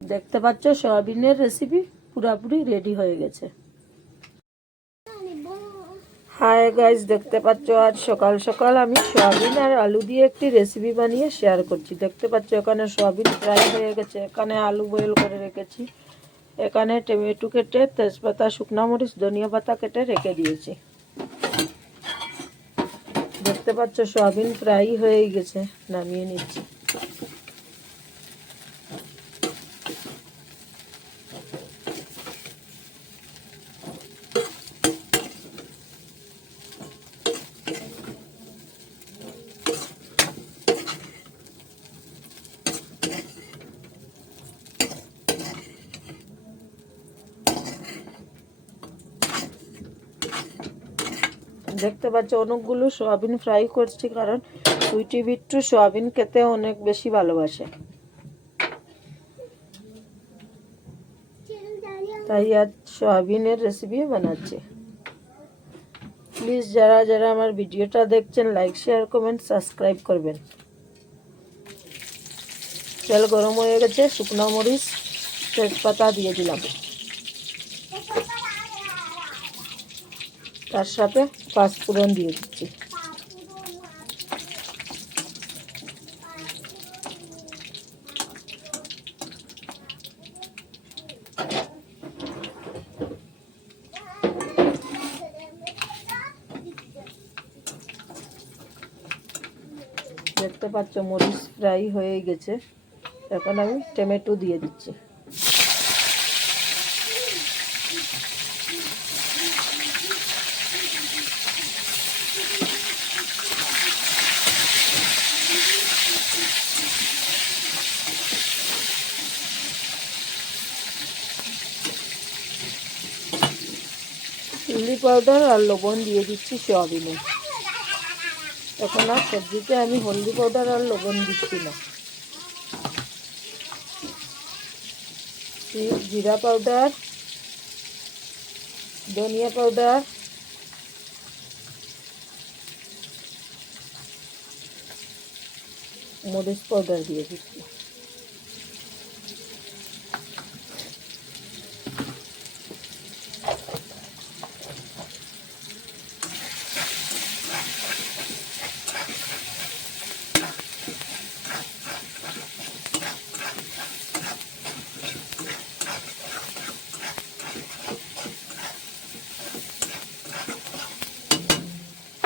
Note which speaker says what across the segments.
Speaker 1: দেখতে পাচ্ছ, সয়াবিনের রেসিপি পুরাপুরি রেডি হয়ে গেছে। হাই গাইজ দেখতে পাচ্ছ, আজ সকাল সকাল আমি সয়াবিন আর আলু দিয়ে একটি রেসিপি বানিয়ে শেয়ার করছি। দেখতে পাচ্ছ, এখানে সয়াবিন ফ্রাই হয়ে গেছে। এখানে আলু বয়েল করে রেখেছি। এখানে টমেটো কেটে তেজপাতা, শুকনো মরিচ, ধনিয়া পাতা কেটে রেখে দিয়েছি। দেখতে পাচ্ছ, সয়াবিন ফ্রাই হয়ে গেছে। নামিয়ে নিচ্ছি। দেখতে পাচ্ছ, অনেকগুলো সোয়াবিন ফ্রাই করছি কারণ সুইটি বিট্টু সোয়াবিন খেতে অনেক বেশি ভালোবাসে। তাই আজ সোয়াবিনের রেসিপি বানাচ্ছি। প্লিজ যারা যারা আমার ভিডিওটা দেখছেন লাইক শেয়ার কমেন্ট সাবস্ক্রাইব করবেন। তেল গরম হয়ে গেছে, শুকনো মরিচ, তেজপাতা দিয়ে দিলাম। তার সাথে পাঁচফোড়ন দিয়ে দিচ্ছি। দেখতে পাচ্ছ, মরিচ ফ্রাই হয়ে গেছে। এখন আমি টমেটো দিয়ে দিচ্ছি। চিলি পাউডার আর লবণ দিয়ে দিচ্ছি সোয়াবিনে। এখন আর সবজিতে আমি হলদি পাউডার আর লবণ দিচ্ছি না। জিরা পাউডার ধনিয়া পাউডার মরিচ পাউডার দিয়ে দিচ্ছি।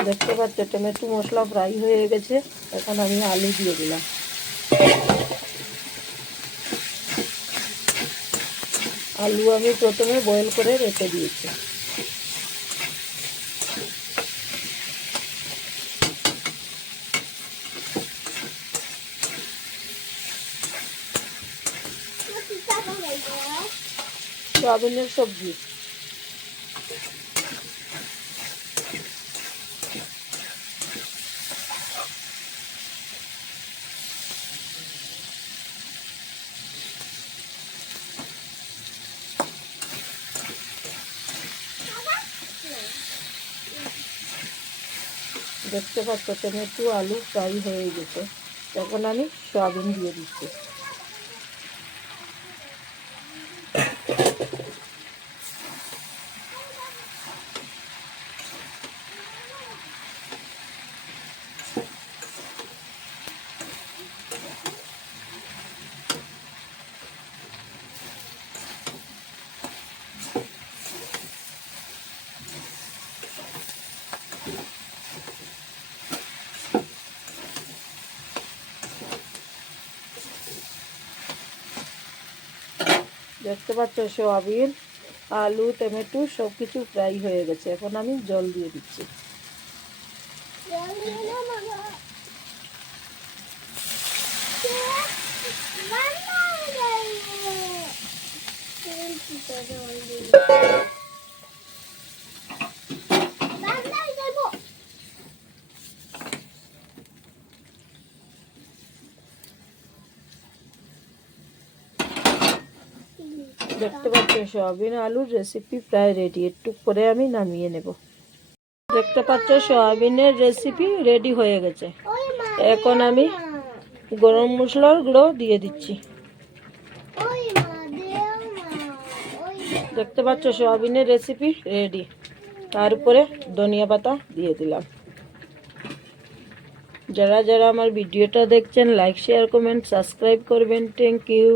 Speaker 1: দেখতে পাচ্ছ, টমেটো মশলা ফ্রাই হয়ে গেছে। এখন আমি আলু দিয়ে দিলাম। আলু আমি প্রথমে বয়েল করে রেখে দিয়েছি। সবজি। দেখতে পাচ্ছ একটু আলু ফ্রাই হয়ে গেছে। তখন আমি সয়াবিন দিয়ে দিচ্ছি। দেখতে পাচ্ছ সোয়াবিন, আলু, টমেটো সব কিছু ফ্রাই হয়ে গেছে। এখন আমি জল দিয়ে দিচ্ছি। দেখতে পাচ্ছ, সয়াবিন আলুর রেসিপি প্রায় রেডি একটু পরে আমি নামিয়ে নেব। দেখতে পাচ্ছ, সয়াবিনের রেসিপি রেডি হয়ে গেছে। এখন আমি গরম মশলার গুঁড়ো দিয়ে দিচ্ছি। দেখতে পাচ্ছ, সোয়াবিনের রেসিপি রেডি তার উপরে ধনিয়া পাতা দিয়ে দিলাম। যারা যারা আমার ভিডিওটা দেখছেন লাইক শেয়ার কমেন্ট সাবস্ক্রাইব করবেন। Thank you